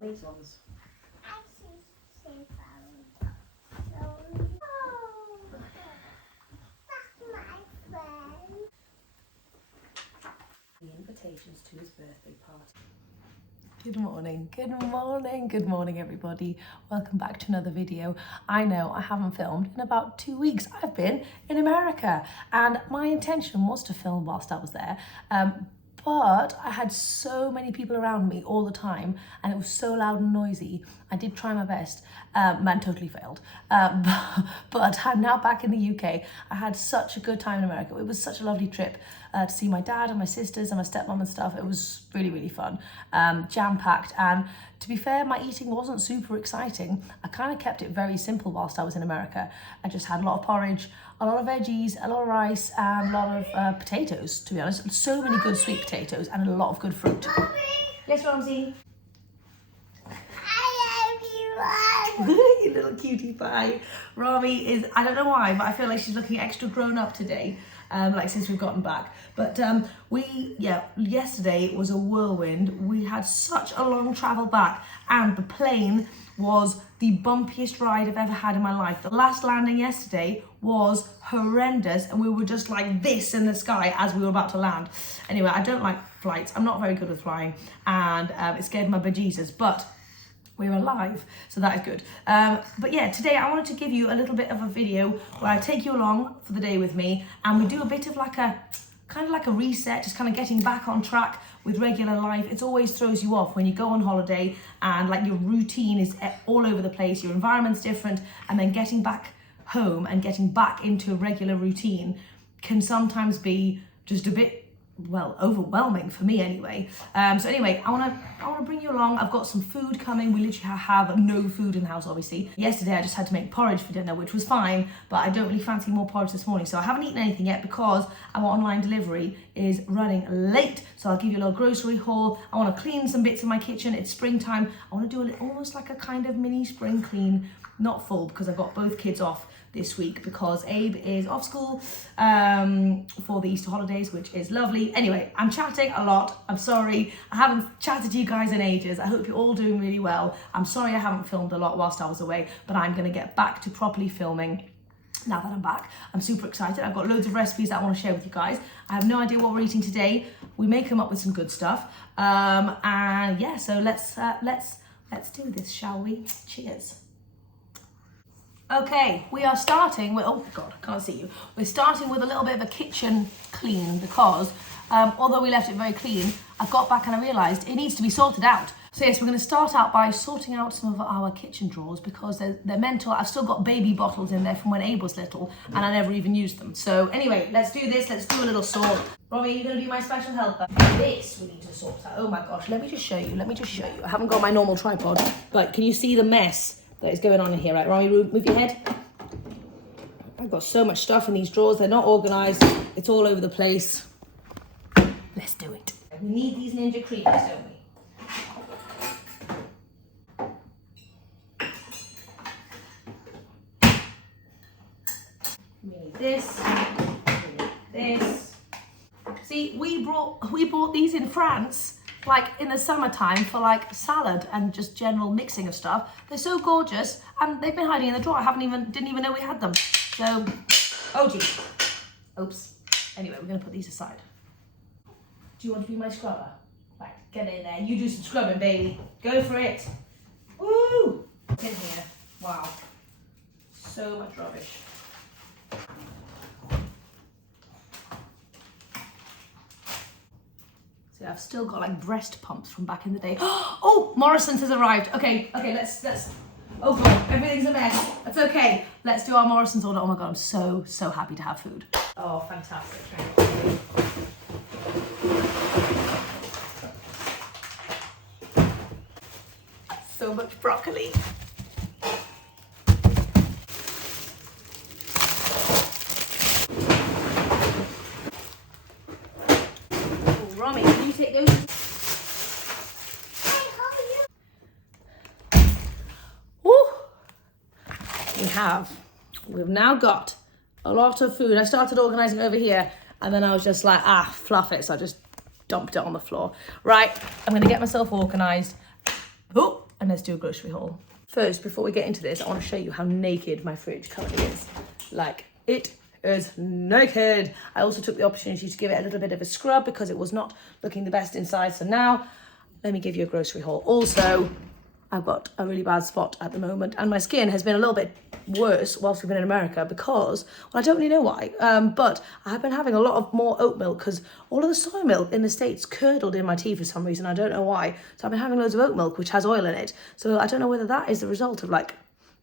These ones. The invitations to his birthday party. Good morning everybody. Welcome back to another video. I know I haven't filmed in about 2 weeks. I've been in America and my intention was to film whilst I was there. But I had so many people around me all the time and it was so loud and noisy. I did try my best, and totally failed. But I'm now back in the UK. I had such a good time in America. It was such a lovely trip to see my dad and my sisters and my stepmom and stuff. It was really, really fun, jam-packed. And to be fair, my eating wasn't super exciting. I kind of kept it very simple whilst I was in America. I just had a lot of porridge, a lot of veggies, a lot of rice, and a lot of potatoes, to be honest. So many good sweet potatoes and a lot of good fruit. Mommy. Yes, Ramsey? I love you, you little cutie pie. Rami is, I don't know why, but I feel like she's looking extra grown up today, like since we've gotten back. But yesterday was a whirlwind. We had such a long travel back and the plane was the bumpiest ride I've ever had in my life. The last landing yesterday was horrendous and we were just like this in the sky as we were about to land. Anyway, I don't like flights. I'm not very good with flying and it scared my bejesus, but we're alive, so that is good. But yeah, today I wanted to give you a little bit of a video where I take you along for the day with me and we do a bit of like a, kind of like a reset, just kind of getting back on track with regular life. It always throws you off when you go on holiday and like your routine is all over the place, your environment's different, and then getting back home and getting back into a regular routine can sometimes be just a bit, well, overwhelming for me anyway. So anyway, I wanna bring you along. I've got some food coming. We literally have no food in the house, obviously. Yesterday I just had to make porridge for dinner, which was fine, but I don't really fancy more porridge this morning. So I haven't eaten anything yet because our online delivery is running late. So I'll give you a little grocery haul. I wanna clean some bits in my kitchen. It's springtime. I wanna do almost like a kind of mini spring clean, not full because I've got both kids off this week because Abe is off school for the Easter holidays, which is lovely. Anyway, I'm chatting a lot. I'm sorry. I haven't chatted to you guys in ages. I hope you're all doing really well. I'm sorry I haven't filmed a lot whilst I was away, but I'm going to get back to properly filming now that I'm back. I'm super excited. I've got loads of recipes that I want to share with you guys. I have no idea what we're eating today. We may come up with some good stuff. And yeah, so let's do this, shall we? Cheers. Okay, we are starting with, oh God, I can't see you. We're starting with a little bit of a kitchen clean because although we left it very clean, I got back and I realised it needs to be sorted out. So yes, we're going to start out by sorting out some of our kitchen drawers because they're meant to, I've still got baby bottles in there from when Abe was little and I never even used them. So anyway, let's do this, let's do a little sort. Robbie, you're going to be my special helper. This we need to sort out. Oh my gosh, let me just show you. I haven't got my normal tripod, but can you see the mess that is going on in here? Right, Romy, move your head. I've got so much stuff in these drawers. They're not organised. It's all over the place. Let's do it. We need these ninja creamers, don't we? We need this. We need this. See, we bought these in France like in the summertime for like salad and just general mixing of stuff. They're so gorgeous and they've been hiding in the drawer. I didn't even know we had them. So, oh gee, oops. Anyway, we're gonna put these aside. Do you want to be my scrubber? Right, get in there. You do some scrubbing, baby. Go for it. Woo! In here, wow. So much rubbish. See, I've still got like breast pumps from back in the day. Oh, Morrison's has arrived. Okay, let's, oh God, everything's a mess. That's okay. Let's do our Morrison's order. Oh my God, I'm so happy to have food. Oh, fantastic. So much broccoli. Romy, can you take those? Woo! We've now got a lot of food. I started organising over here and then I was just like, fluff it. So I just dumped it on the floor. Right, I'm gonna get myself organised. Oh, and let's do a grocery haul. First, before we get into this, I want to show you how naked my fridge currently is. Like, it is naked. I also took the opportunity to give it a little bit of a scrub because it was not looking the best inside. So now, let me give you a grocery haul. Also, I've got a really bad spot at the moment, and my skin has been a little bit worse whilst we've been in America because, well, I don't really know why, but I have been having a lot of more oat milk because all of the soy milk in the States curdled in my tea for some reason. I don't know why. So I've been having loads of oat milk, which has oil in it. So I don't know whether that is the result of like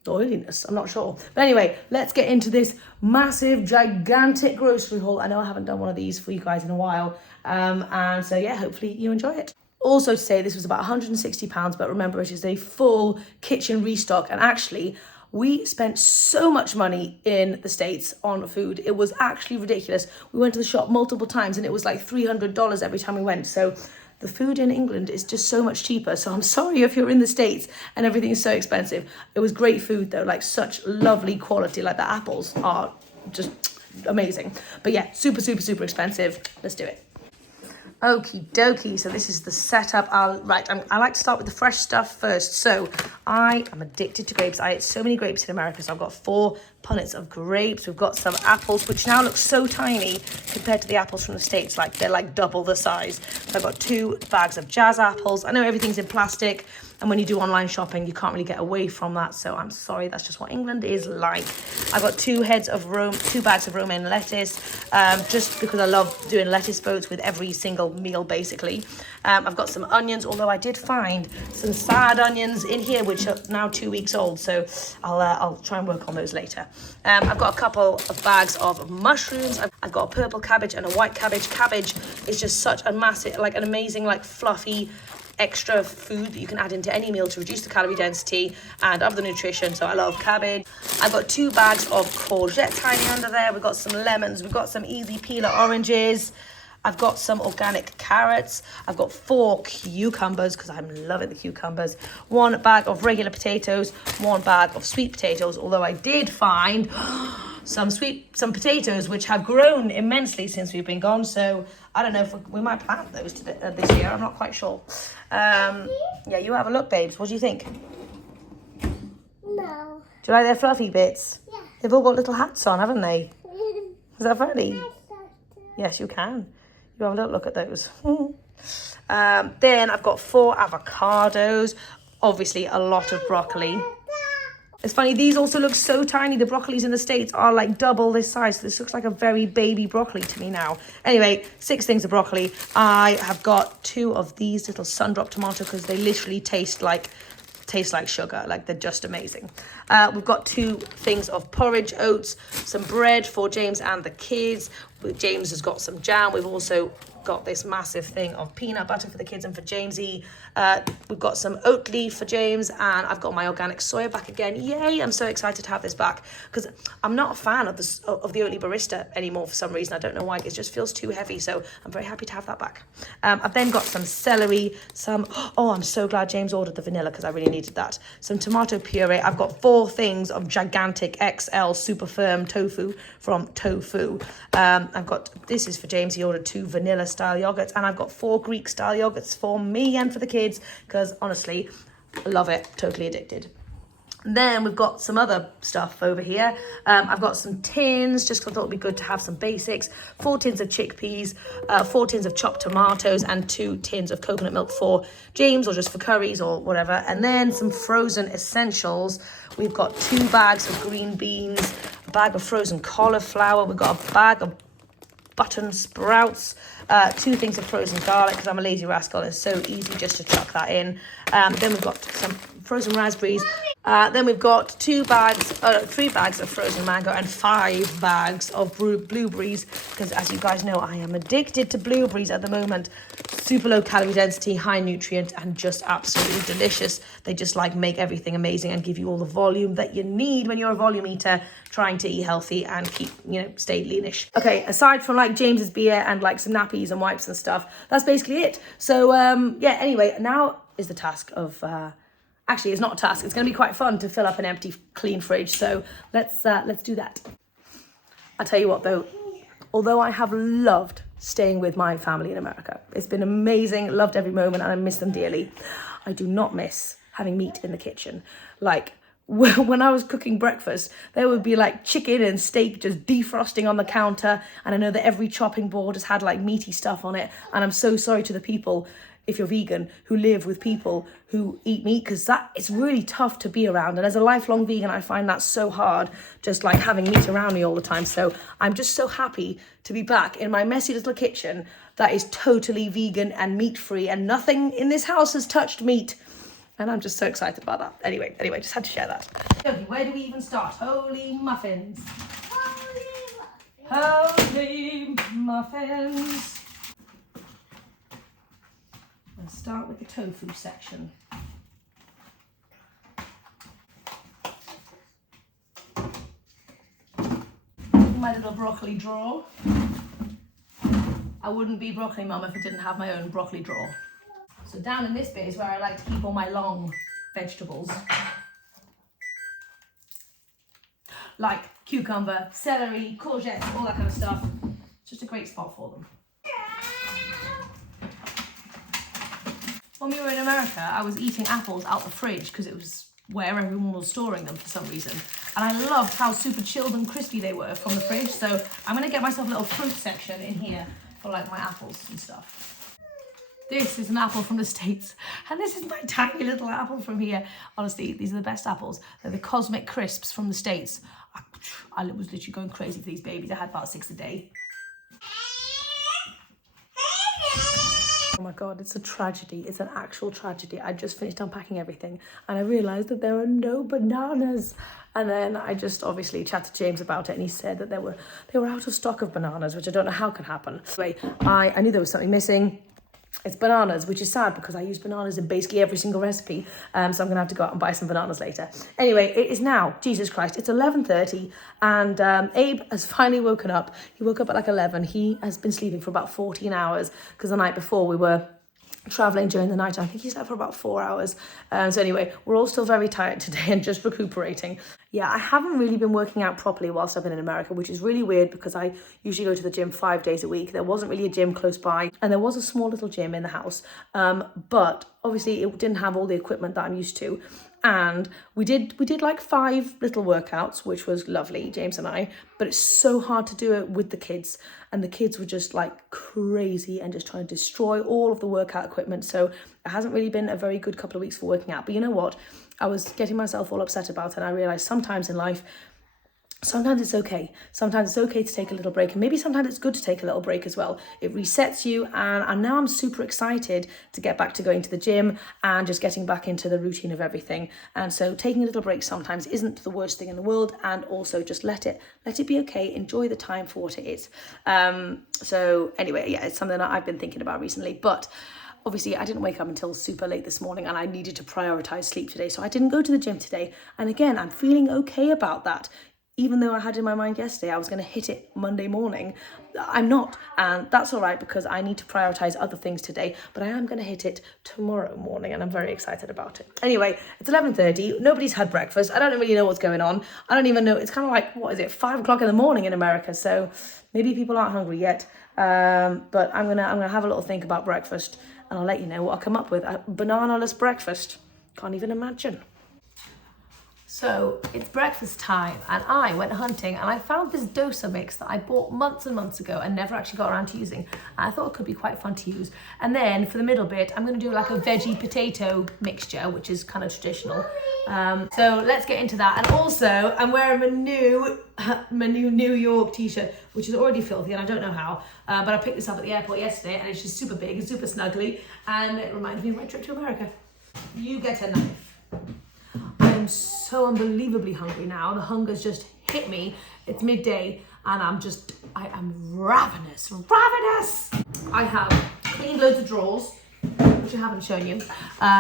the oiliness. I'm not sure. But anyway, let's get into this massive, gigantic grocery haul. I know I haven't done one of these for you guys in a while. And so yeah, hopefully you enjoy it. Also to say this was about £160, but remember it is a full kitchen restock. And actually, we spent so much money in the States on food. It was actually ridiculous. We went to the shop multiple times and it was like $300 every time we went. So the food in England is just so much cheaper. So I'm sorry if you're in the States and everything is so expensive. It was great food though, like such lovely quality. Like the apples are just amazing. But yeah, super, super, super expensive. Let's do it. Okie dokie, so this is the setup. I like to start with the fresh stuff first. So I am addicted to grapes. I ate so many grapes in America, so I've got 4 punnets of grapes. We've got some apples, which now look so tiny compared to the apples from the States. Like they're like double the size. So I've got 2 bags of jazz apples. I know everything's in plastic, and when you do online shopping, you can't really get away from that. So I'm sorry, that's just what England is like. I've got 2 bags of romaine lettuce, just because I love doing lettuce boats with every single meal, basically. I've got some onions, although I did find some sad onions in here, which are now 2 weeks old. So I'll try and work on those later. I've got a couple of bags of mushrooms. I've got a purple cabbage and a white cabbage. Cabbage is just such a massive, like an amazing, like fluffy, extra food that you can add into any meal to reduce the calorie density and up the nutrition. So I love cabbage. I've got 2 bags of courgettes hiding under there. We've got some lemons. We've got some easy peeler oranges. I've got some organic carrots. I've got 4 cucumbers because I'm loving the cucumbers. 1 bag of regular potatoes. 1 bag of sweet potatoes. Although I did find some potatoes which have grown immensely since we've been gone. So I don't know if we might plant those this year. I'm not quite sure. Yeah, you have a look, babes. What do you think? No. Do you like their fluffy bits? Yeah. They've all got little hats on, haven't they? Is that funny? Yes, you can. You have a little look at those. Then I've got 4 avocados. Obviously, a lot of broccoli. It's funny, these also look so tiny. The broccolis in the States are like double this size. So this looks like a very baby broccoli to me now. Anyway, 6 things of broccoli. I have got 2 of these little sun-drop tomato because they literally taste like sugar. Like they're just amazing. We've got 2 things of porridge oats, some bread for James and the kids. James has got some jam. We've also got this massive thing of peanut butter for the kids and for Jamesy. We've got some Oatly for James, and I've got my organic soya back again. Yay, I'm so excited to have this back because I'm not a fan of the Oatly Barista anymore for some reason. I don't know why. It just feels too heavy, so I'm very happy to have that back. I've then got some celery, I'm so glad James ordered the vanilla because I really needed that. Some tomato puree. I've got 4 things of gigantic XL super firm tofu from Tofu. This is for James. He ordered 2 vanilla style yogurts, and I've got 4 Greek style yogurts for me and for the kids because honestly, I love it. Totally addicted. Then we've got some other stuff over here. I've got some tins, just because I thought it would be good to have some basics. 4 tins of chickpeas, 4 tins of chopped tomatoes, and 2 tins of coconut milk for James or just for curries or whatever. And then some frozen essentials. We've got 2 bags of green beans, a bag of frozen cauliflower. We've got a bag of button sprouts, 2 things of frozen garlic because I'm a lazy rascal. It's so easy just to chuck that in. Then we've got some frozen raspberries. Then we've got 3 bags of frozen mango and 5 bags of blueberries because, as you guys know, I am addicted to blueberries at the moment. Super low calorie density, high nutrient, and just absolutely delicious. They just make everything amazing and give you all the volume that you need when you're a volume eater trying to eat healthy and keep, stay leanish. Okay, aside from James's beer and some nappies and wipes and stuff, that's basically it. So yeah, anyway, now is the task of actually, it's not a task. It's going to be quite fun to fill up an empty, clean fridge. So let's do that. I'll tell you what, though, although I have loved staying with my family in America, it's been amazing, loved every moment, and I miss them dearly. I do not miss having meat in the kitchen. Like, when I was cooking breakfast, there would be like chicken and steak just defrosting on the counter. And I know that every chopping board has had like meaty stuff on it. And I'm so sorry to the people, if you're vegan, who live with people who eat meat, because that it's really tough to be around. And as a lifelong vegan, I find that so hard, just like having meat around me all the time. So I'm just so happy to be back in my messy little kitchen that is totally vegan and meat free, and nothing in this house has touched meat. And I'm just so excited about that. Anyway, just had to share that. Okay, where do we even start? Holy muffins. Holy muffins. Let's start with the tofu section. My little broccoli drawer. I wouldn't be broccoli mum if I didn't have my own broccoli drawer. So down in this bit is where I like to keep all my long vegetables. Like cucumber, celery, courgettes, all that kind of stuff. It's just a great spot for them. When we were in America, I was eating apples out the fridge because it was where everyone was storing them for some reason. And I loved how super chilled and crispy they were from the fridge. So I'm gonna get myself a little fruit section in here for like my apples and stuff. This is an apple from the States, and this is my tiny little apple from here. Honestly, these are the best apples. They're the Cosmic Crisps from the States. I was literally going crazy for these babies. I had about 6 a day. Oh my God, it's a tragedy. It's an actual tragedy. I just finished unpacking everything and I realized that there are no bananas. And then I just obviously chatted to James about it, and he said that they were out of stock of bananas, which I don't know how can happen. Anyway, I knew there was something missing. It's bananas, which is sad because I use bananas in basically every single recipe. So I'm going to have to go out and buy some bananas later. Anyway, it is now, Jesus Christ, it's 11:30 and Abe has finally woken up. He woke up at like 11. He has been sleeping for about 14 hours because the night before we were traveling during the night. I think he slept for about 4 hours. So anyway, we're all still very tired today and just recuperating. Yeah, I haven't really been working out properly whilst I've been in America, which is really weird because I usually go to the gym 5 days a week. There wasn't really a gym close by, and there was a small little gym in the house. But obviously it didn't have all the equipment that I'm used to. And we did like 5 little workouts, which was lovely, James and I, but it's so hard to do it with the kids. And the kids were just like crazy and just trying to destroy all of the workout equipment. So it hasn't really been a very good couple of weeks for working out. But you know what? I was getting myself all upset about it. And I realized sometimes in life, sometimes it's okay. Sometimes it's okay to take a little break, and maybe sometimes it's good to take a little break as well. It resets you, and now I'm super excited to get back to going to the gym and just getting back into the routine of everything. And so taking a little break sometimes isn't the worst thing in the world, and also just let it be okay. Enjoy the time for what it is. So anyway, yeah, it's something that I've been thinking about recently, but obviously, I didn't wake up until super late this morning and I needed to prioritize sleep today. So I didn't go to the gym today. And again, I'm feeling okay about that. Even though I had in my mind yesterday I was going to hit it Monday morning, I'm not. And that's all right because I need to prioritize other things today, but I am going to hit it tomorrow morning and I'm very excited about it. Anyway, it's 11:30. Nobody's had breakfast. I don't really know what's going on. I don't even know. It's kind of like, what is it, 5 o'clock in the morning in America. So maybe people aren't hungry yet. But I'm gonna have a little think about breakfast and I'll let you know what I come up with. A banana-less breakfast. Can't even imagine. So it's breakfast time and I went hunting and I found this dosa mix that I bought months and months ago and never actually got around to using. And I thought it could be quite fun to use. And then for the middle bit, I'm going to do like a veggie potato mixture, which is kind of traditional. So let's get into that. And also I'm wearing my new New York t-shirt, which is already filthy and I don't know how, but I picked this up at the airport yesterday and it's just super big and super snuggly and it reminds me of my trip to America. You get a knife. I'm so unbelievably hungry now. The hunger's just hit me. It's midday and I am ravenous. I have cleaned loads of drawers, which I haven't shown you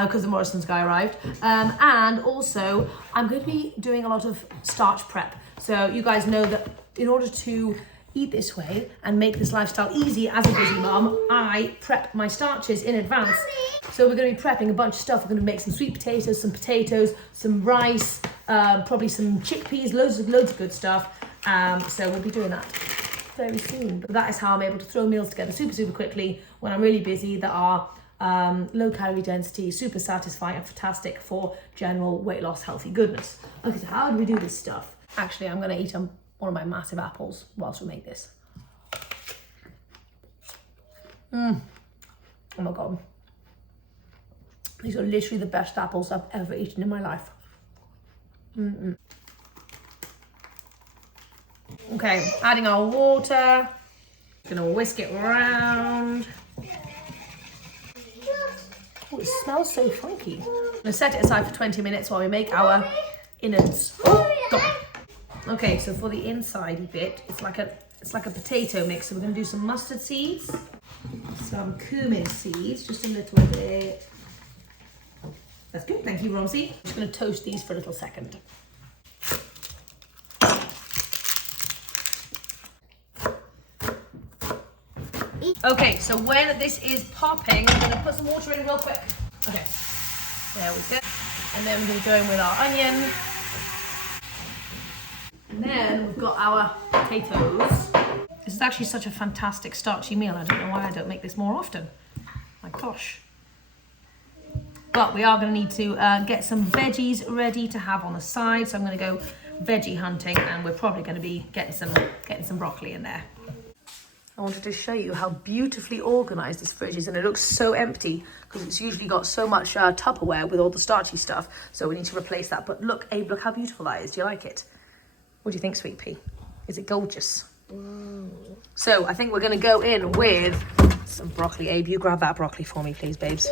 because the Morrison's guy arrived. And also I'm going to be doing a lot of starch prep. So you guys know that in order to eat this way and make this lifestyle easy as a busy mum, I prep my starches in advance. So we're going to be prepping a bunch of stuff. We're going to make some sweet potatoes, some potatoes, some rice, probably some chickpeas, loads of good stuff. So we'll be doing that very soon. But that is how I'm able to throw meals together super quickly when I'm really busy that are low calorie density, super satisfying and fantastic for general weight loss, healthy goodness. Okay, so how do we do this stuff? Actually, I'm gonna eat one of my massive apples whilst we make this. Oh my God. These are literally the best apples I've ever eaten in my life. Okay, adding our water. Gonna whisk it around. Oh, it smells so funky. I'm gonna set it aside for 20 minutes while we make our innards. Oh, God. Okay, so for the inside bit, it's like a potato mix. So we're gonna do some mustard seeds, some cumin seeds, just a little bit. That's good, thank you, Romsey. I'm just gonna toast these for a little second. Okay, so when this is popping, I'm gonna put some water in real quick. Okay, there we go. And then we're gonna go in with our onion. And then we've got our potatoes. This is actually such a fantastic starchy meal. I don't know why I don't make this more often. My gosh. But we are gonna need to get some veggies ready to have on the side. So I'm gonna go veggie hunting, and we're probably gonna be getting some broccoli in there. I wanted to show you how beautifully organised this fridge is, and it looks so empty because it's usually got so much Tupperware with all the starchy stuff. So we need to replace that. But look, Abe, look how beautiful that is. Do you like it? What do you think, Sweet Pea? Is it gorgeous? So I think we're going to go in with some broccoli. Abe, you grab that broccoli for me, please, babes.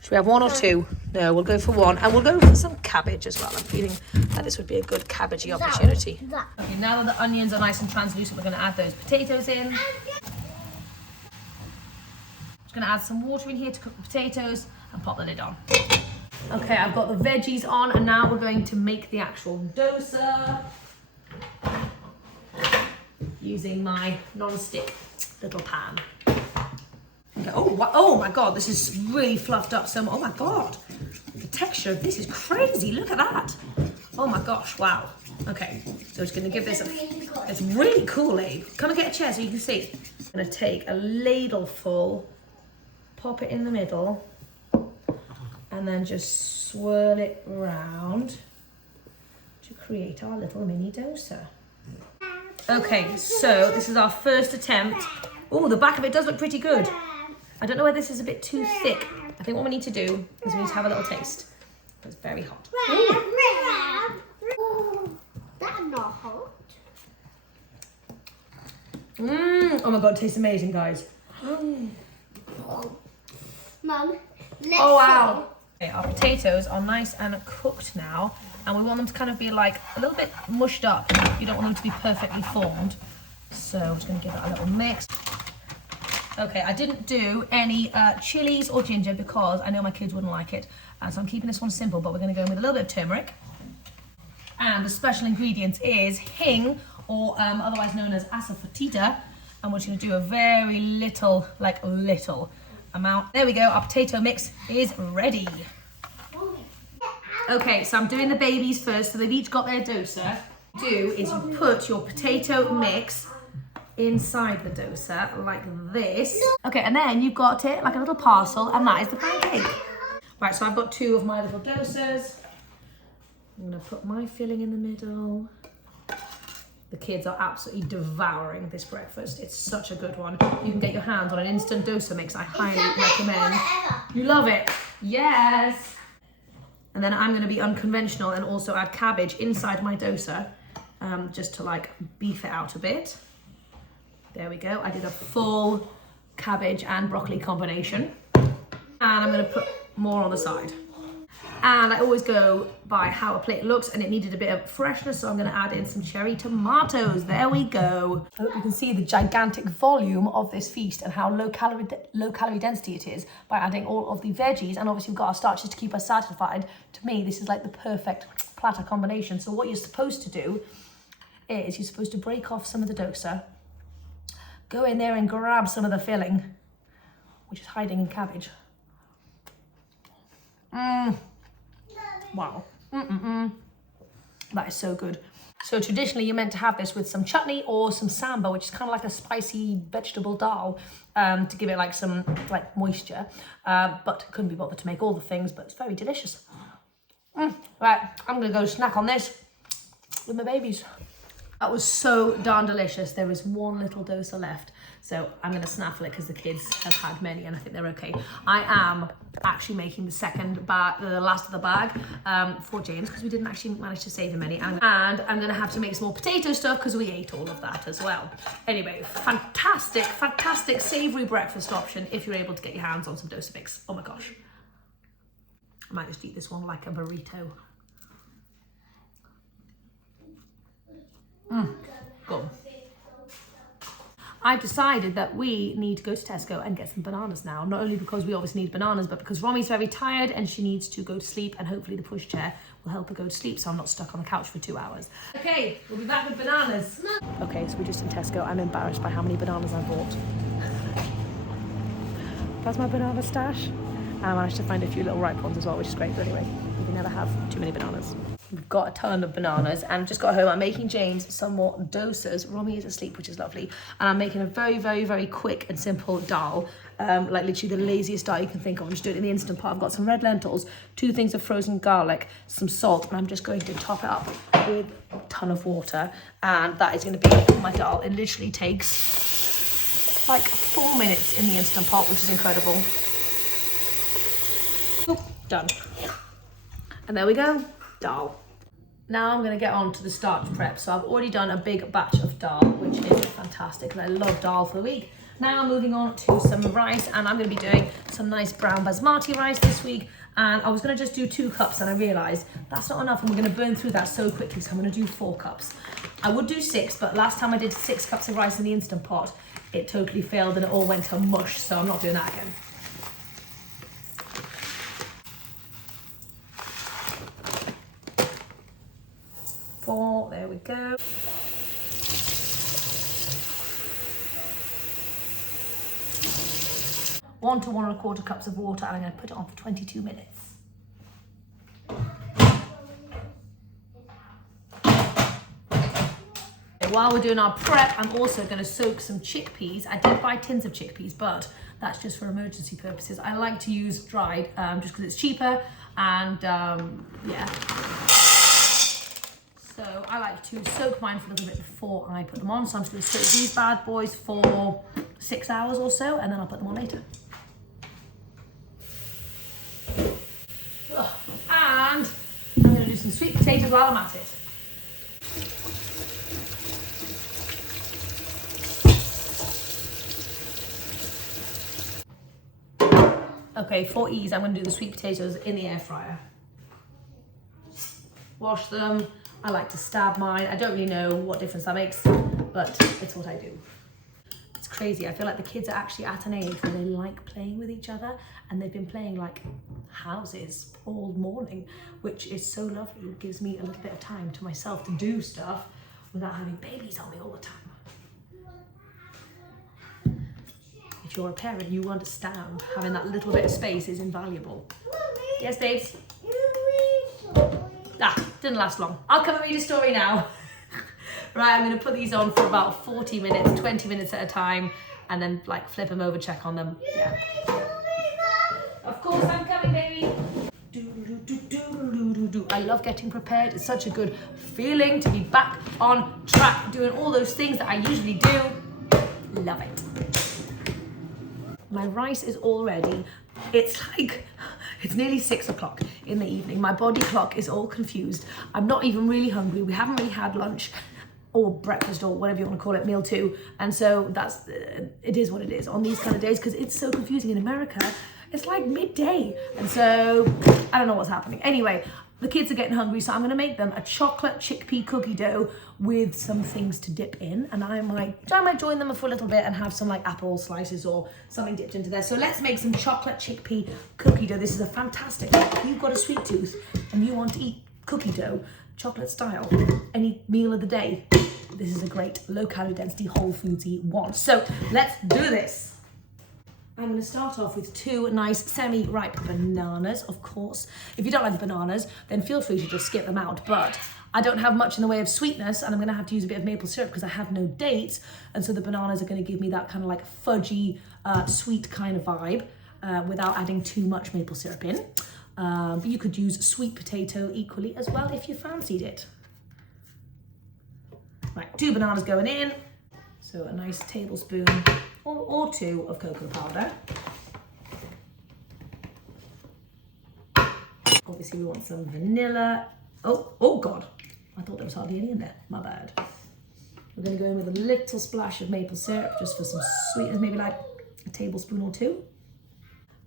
Should we have one or two? No, we'll go for one. And we'll go for some cabbage as well. I'm feeling that this would be a good cabbagey opportunity. Okay, now that the onions are nice and translucent, we're going to add those potatoes in. Just going to add some water in here to cook the potatoes and pop the lid on. Okay, I've got the veggies on, and now we're going to make the actual dosa using my non-stick little pan. Okay. Oh my God, this is really fluffed up so much. Oh my God, the texture of this is crazy. Look at that. Oh my gosh, wow. Okay, so it's gonna give this it's really cool, Abe. Come and get a chair so you can see. I'm gonna take a ladleful, pop it in the middle, and then just swirl it round to create our little mini dosa. Okay, so this is our first attempt. Oh, the back of it does look pretty good. I don't know whether this is a bit too thick. I think what we need to do is we need to have a little taste. It's very hot. That's not hot. Oh my God, it tastes amazing, guys. Mum, let's Oh wow. Okay, our potatoes are nice and cooked now, and we want them to kind of be like a little bit mushed up. You don't want them to be perfectly formed. So I'm just gonna give that a little mix. Okay, I didn't do any chilies or ginger because I know my kids wouldn't like it. So I'm keeping this one simple, but we're gonna go in with a little bit of turmeric. And the special ingredient is hing, or otherwise known as asafoetida. And we're just gonna do a very little, like little amount. There we go, our potato mix is ready. Okay, so I'm doing the babies first, so they've each got their dosa. What you do is you put your potato mix inside the dosa like this. Okay, and then you've got it like a little parcel, and that is the pancake. Right, so I've got two of my little dosas. I'm gonna put my filling in the middle. The kids are absolutely devouring this breakfast. It's such a good one. You can get your hands on an instant dosa mix. I highly recommend. You love it? Yes. And then I'm gonna be unconventional and also add cabbage inside my dosa, just to like beef it out a bit. There we go. I did a full cabbage and broccoli combination. And I'm gonna put more on the side. And I always go by how a plate looks, and it needed a bit of freshness, so I'm gonna add in some cherry tomatoes. There we go. I hope you can see the gigantic volume of this feast and how low calorie density it is by adding all of the veggies, and obviously we've got our starches to keep us satisfied. To me, this is like the perfect platter combination. So what you're supposed to do is you're supposed to break off some of the dosa, go in there and grab some of the filling, which is hiding in cabbage. Wow. That is so good. So traditionally you're meant to have this with some chutney or some samba, which is kind of like a spicy vegetable dal, to give it like some like moisture. But couldn't be bothered to make all the things, but it's very delicious. Right, I'm gonna go snack on this with my babies. That was so darn delicious. There is one little doser left. So I'm going to snaffle it because the kids have had many and I think they're okay. I am actually making the second bag, the last of the bag, for James because we didn't actually manage to save him any. And I'm going to have to make some more potato stuff because we ate all of that as well. Anyway, fantastic, fantastic savoury breakfast option if you're able to get your hands on some dosa mix. Oh my gosh. I might just eat this one like a burrito. Good. I've decided that we need to go to Tesco and get some bananas now. Not only because we obviously need bananas, but because Romy's very tired and she needs to go to sleep, and hopefully the pushchair will help her go to sleep so I'm not stuck on the couch for 2 hours. Okay, we'll be back with bananas. Okay, so we're just in Tesco. I'm embarrassed by how many bananas I bought. That's my banana stash. And I managed to find a few little ripe ones as well, which is great. But anyway, you can never have too many bananas. We've got a ton of bananas and just got home. I'm making James some more dosas. Romy is asleep, which is lovely. And I'm making a very, very, very quick and simple dal. Like literally the laziest dal you can think of. I'm just doing it in the Instant Pot. I've got some red lentils, 2 things of frozen garlic, some salt, and I'm just going to top it up with a ton of water. And that is going to be my dal. It literally takes like 4 minutes in the Instant Pot, which is incredible. Oop, done. And there we go. Dal. Now I'm going to get on to the starch prep. So I've already done a big batch of dal, which is fantastic, and I love dal for the week. Now I'm moving on to some rice, and I'm going to be doing some nice brown basmati rice this week. And I was going to just do 2 cups, and I realised that's not enough, and we're going to burn through that so quickly, so I'm going to do 4 cups. I would do 6, but last time I did 6 cups of rice in the Instant Pot, it totally failed and it all went to mush, so I'm not doing that again. There we go. 1 to 1 1/4 cups of water, and I'm going to put it on for 22 minutes. While we're doing our prep, I'm also going to soak some chickpeas. I did buy tins of chickpeas, but that's just for emergency purposes. I like to use dried just because it's cheaper, and yeah. So I like to soak mine for a little bit before I put them on. So I'm just going to soak these bad boys for 6 hours or so, and then I'll put them on later. Ugh. And I'm going to do some sweet potatoes while I'm at it. Okay, for ease, I'm going to do the sweet potatoes in the air fryer. Wash them. I like to stab mine. I don't really know what difference that makes, but it's what I do. It's crazy. I feel like the kids are actually at an age where they like playing with each other, and they've been playing like houses all morning, which is so lovely. It gives me a little bit of time to myself to do stuff without having babies on me all the time. If you're a parent, you understand having that little bit of space is invaluable. Yes, babes? Didn't last long. I'll come and read a story now. Right, I'm going to put these on for about 40 minutes, 20 minutes at a time, and then like flip them over, check on them. Yeah. Of course I'm coming, baby. I love getting prepared. It's such a good feeling to be back on track, doing all those things that I usually do. Love it. My rice is all ready. It's nearly 6 o'clock in the evening. My body clock is all confused. I'm not even really hungry. We haven't really had lunch or breakfast or whatever you want to call it, meal 2. And so it is what it is on these kind of days, because it's so confusing in America. It's like midday. And so I don't know what's happening. Anyway, the kids are getting hungry, so I'm going to make them a chocolate chickpea cookie dough with some things to dip in, and I might join them for a little bit and have some like apple slices or something dipped into there. So let's make some chocolate chickpea cookie dough. This is a fantastic, if you've got a sweet tooth and you want to eat cookie dough, chocolate style, any meal of the day, this is a great low calorie density whole foodsy one. So let's do this. I'm going to start off with 2 nice semi-ripe bananas, of course. If you don't like the bananas, then feel free to just skip them out. But I don't have much in the way of sweetness, and I'm gonna have to use a bit of maple syrup because I have no dates, and so the bananas are gonna give me that kind of like fudgy, sweet kind of vibe without adding too much maple syrup in. But you could use sweet potato equally as well if you fancied it. Right, 2 bananas going in. So a nice tablespoon or 2 of cocoa powder. Obviously we want some vanilla. Oh God, I thought there was hardly any in there, my bad. We're gonna go in with a little splash of maple syrup just for some sweetness, maybe like a tablespoon or 2.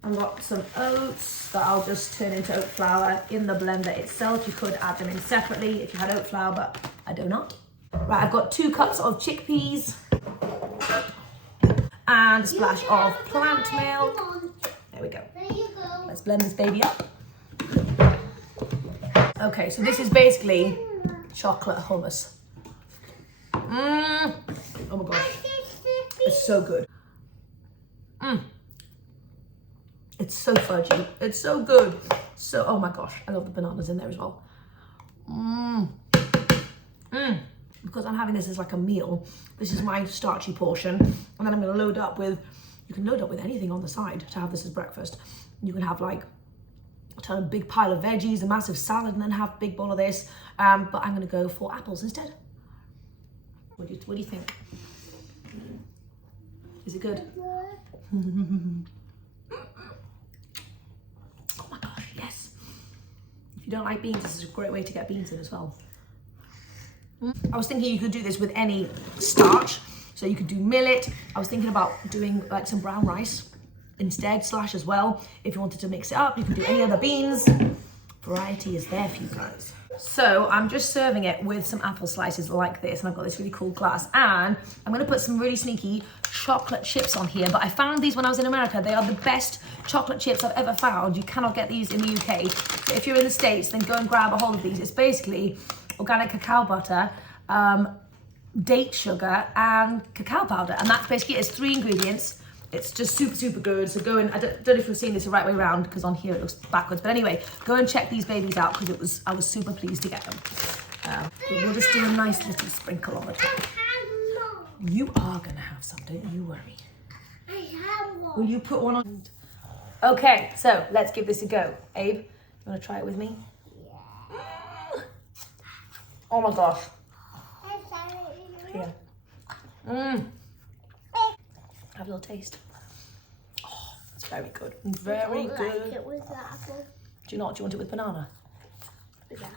I've got some oats that I'll just turn into oat flour in the blender itself. You could add them in separately if you had oat flour, but I do not. Right, I've got 2 cups of chickpeas and a splash of plant milk. There we go. There you go. Let's blend this baby up. Okay, so this is basically chocolate hummus. Oh my gosh, it's so good. It's so fudgy. It's so good. So, oh my gosh, I love the bananas in there as well. Because I'm having this as like a meal. This is my starchy portion, and then I'm going to load up with. You can load up with anything on the side to have this as breakfast. You can have like a ton of big pile of veggies, a massive salad, and then have a big bowl of this. But I'm going to go for apples instead. What do you think? Is it good? Oh my gosh, yes. If you don't like beans, this is a great way to get beans in as well. I was thinking you could do this with any starch. So you could do millet. I was thinking about doing like some brown rice instead, slash as well. If you wanted to mix it up, you could do any other beans. Variety is there for you guys. So I'm just serving it with some apple slices like this, and I've got this really cool glass, and I'm gonna put some really sneaky chocolate chips on here, but I found these when I was in America. They are the best chocolate chips I've ever found. You cannot get these in the UK. So if you're in the States, then go and grab a hold of these. It's basically organic cacao butter, date sugar, and cacao powder, and that's basically it. It's 3 ingredients. It's just super, super good. So go and, I don't know if you're seeing this the right way around because on here it looks backwards. But anyway, go and check these babies out because I was super pleased to get them. We'll just do a nice little sprinkle on the top. You are going to have some, don't you worry. I have one. Will you put one on? Okay, so let's give this a go. Abe, you want to try it with me? Yeah. Oh my gosh. Here. Have a little taste. Oh, it's very good. Very good. Like it with apple. Do you not? Do you want it with banana? Yeah.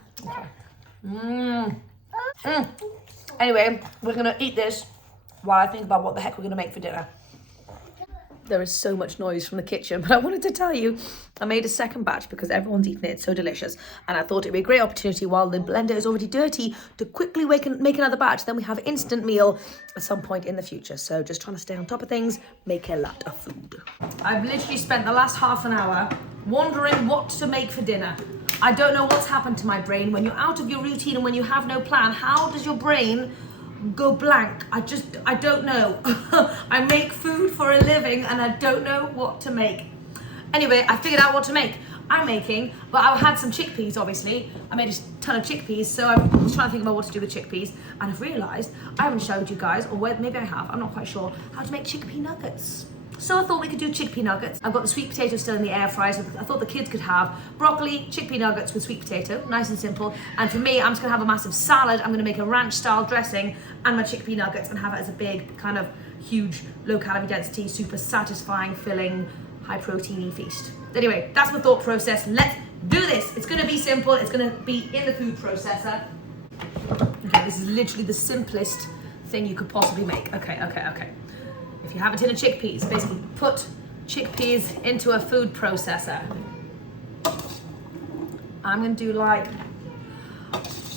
Okay. Anyway, we're gonna eat this while I think about what the heck we're gonna make for dinner. There is so much noise from the kitchen, but I wanted to tell you, I made a second batch because everyone's eating it. It's so delicious. And I thought it'd be a great opportunity while the blender is already dirty to quickly make another batch. Then we have an instant meal at some point in the future. So just trying to stay on top of things, make a lot of food. I've literally spent the last half an hour wondering what to make for dinner. I don't know what's happened to my brain. When you're out of your routine and when you have no plan, how does your brain go blank? I don't know. I make food for a living and I don't know what to make. Anyway, I figured out what to make. I had some chickpeas, obviously. I made a ton of chickpeas, so I was trying to think about what to do with chickpeas, and I've realized I haven't showed you guys, or maybe I have, I'm not quite sure, how to make chickpea nuggets. So I thought we could do chickpea nuggets. I've got the sweet potato still in the air fryer, so I thought the kids could have broccoli, chickpea nuggets with sweet potato, nice and simple. And for me, I'm just gonna have a massive salad. I'm gonna make a ranch style dressing and my chickpea nuggets and have it as a big, kind of huge, low calorie density, super satisfying, filling, high proteiny feast. Anyway, that's my thought process. Let's do this. It's gonna be simple. It's gonna be in the food processor. Okay, this is literally the simplest thing you could possibly make. Okay. If you have a tin of chickpeas, basically put chickpeas into a food processor. I'm gonna do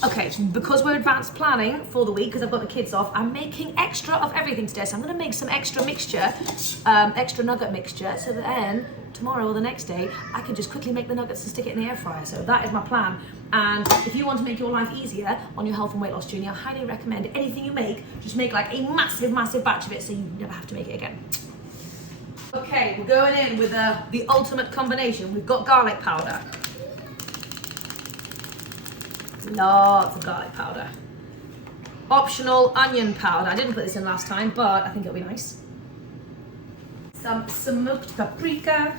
okay, because we're advanced planning for the week, because I've got the kids off, I'm making extra of everything today. So I'm gonna make some extra mixture, extra nugget mixture, so that then tomorrow or the next day, I can just quickly make the nuggets and stick it in the air fryer. So that is my plan. And if you want to make your life easier on your health and weight loss journey, I highly recommend anything you make, just make like a massive, massive batch of it so you never have to make it again. Okay, we're going in with the ultimate combination. We've got garlic powder. Lots of garlic powder. Optional onion powder. I didn't put this in last time, but I think it'll be nice. Some smoked paprika.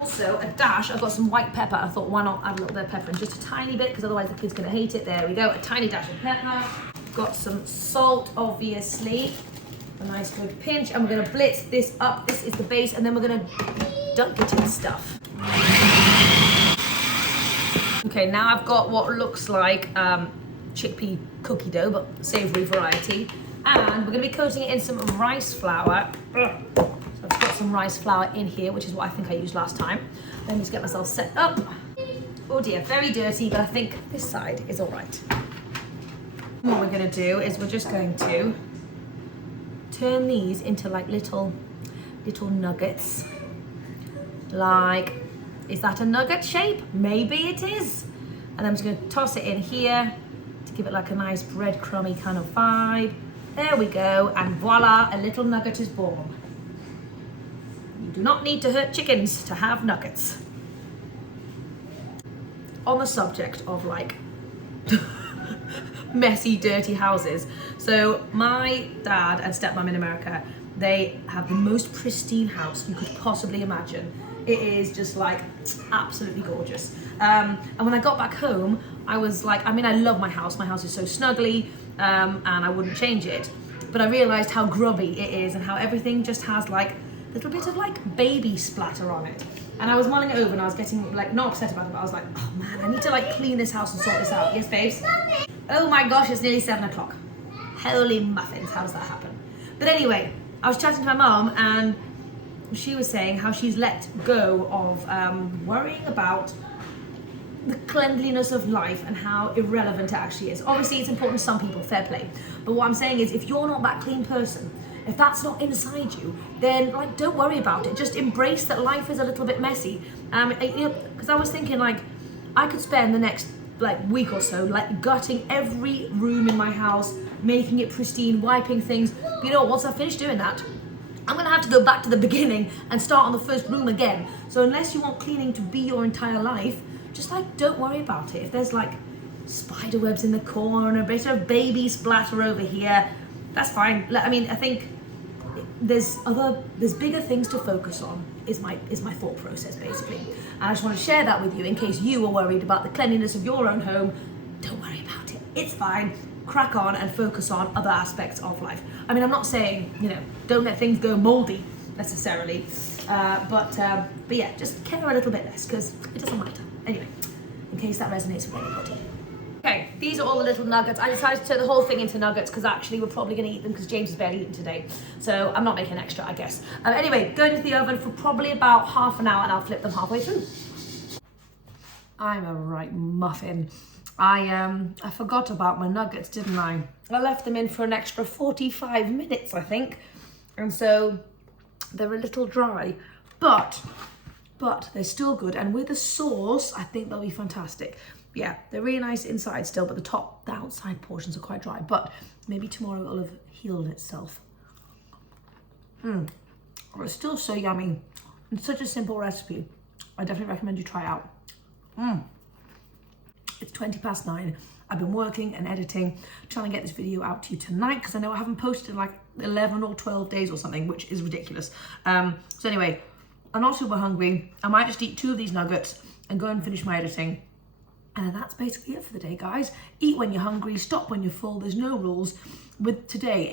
Also a dash, I've got some white pepper. I thought, why not add a little bit of pepper in, just a tiny bit, because otherwise the kid's gonna hate it. There we go, a tiny dash of pepper. Got some salt, obviously. A nice good pinch, and we're gonna blitz this up. This is the base, and then we're gonna dunk it in stuff. Okay, now I've got what looks like chickpea cookie dough, but savory variety. And we're gonna be coating it in some rice flour. So I've got some rice flour in here, which is what I think I used last time. Let me just get myself set up. Oh dear, very dirty, but I think this side is all right. What we're gonna do is we're just going to turn these into like little nuggets. Like, is that a nugget shape? Maybe it is. And I'm just gonna toss it in here to give it like a nice breadcrumby kind of vibe. There we go, and voila, a little nugget is born. You do not need to hurt chickens to have nuggets. On the subject of like messy, dirty houses. So my dad and stepmom in America, they have the most pristine house you could possibly imagine. It is just like absolutely gorgeous. And when I got back home, I was like, I mean, I love my house. My house is so snuggly, and I wouldn't change it. But I realized how grubby it is and how everything just has like a little bit of like baby splatter on it. And I was mulling it over and I was getting like not upset about it, but I was like, oh man, I need to like clean this house and sort this out. Yes, babes? Oh my gosh, it's nearly 7 o'clock. Holy muffins, how does that happen? But anyway, I was chatting to my mom and she was saying how she's let go of worrying about the cleanliness of life and how irrelevant it actually is. Obviously, it's important to some people, fair play. But what I'm saying is, if you're not that clean person, if that's not inside you, then like don't worry about it. Just embrace that life is a little bit messy. Because I was thinking like I could spend the next like week or so like gutting every room in my house, making it pristine, wiping things. But you know what? Once I finish doing that, I'm gonna have to go back to the beginning and start on the first room again. So unless you want cleaning to be your entire life, just like don't worry about it. If there's like spider webs in the corner and a bit of baby splatter over here, that's fine. I mean, I think there's bigger things to focus on is my thought process basically. And I just want to share that with you in case you are worried about the cleanliness of your own home. Don't worry about it. It's fine. Crack on and focus on other aspects of life. I mean, I'm not saying, you know, don't let things go moldy necessarily, but yeah, just care a little bit less because it doesn't matter. Anyway, in case that resonates with anybody. Okay, these are all the little nuggets. I decided to turn the whole thing into nuggets because actually we're probably going to eat them because James has barely eaten today. So I'm not making extra, I guess. Anyway, going into the oven for probably about half an hour and I'll flip them halfway through. I'm a right muffin. I forgot about my nuggets, didn't I? I left them in for an extra 45 minutes, I think. And so they're a little dry, but they're still good. And with the sauce, I think they'll be fantastic. Yeah, they're really nice inside still, but the outside portions are quite dry. But maybe tomorrow it'll have healed itself. It's still so yummy. It's such a simple recipe. I definitely recommend you try it out. It's 20 past 9. I've been working and editing, trying to get this video out to you tonight because I know I haven't posted in like 11 or 12 days or something, which is ridiculous. So anyway, I'm not super hungry. I might just eat 2 of these nuggets and go and finish my editing. And that's basically it for the day, guys. Eat when you're hungry, stop when you're full. There's no rules. With today,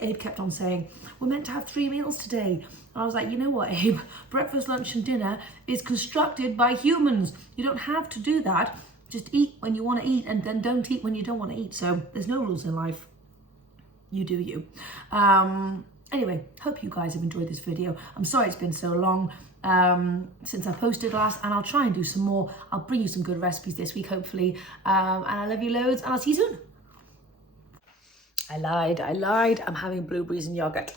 Abe kept on saying, we're meant to have 3 meals today. And I was like, you know what, Abe? Breakfast, lunch, and dinner is constructed by humans. You don't have to do that. Just eat when you want to eat and then don't eat when you don't want to eat. So there's no rules in life. You do you. Anyway, hope you guys have enjoyed this video. I'm sorry it's been so long since I posted last, and I'll try and do some more. I'll bring you some good recipes this week, hopefully. And I love you loads, and I'll see you soon. I lied. I'm having blueberries and yogurt.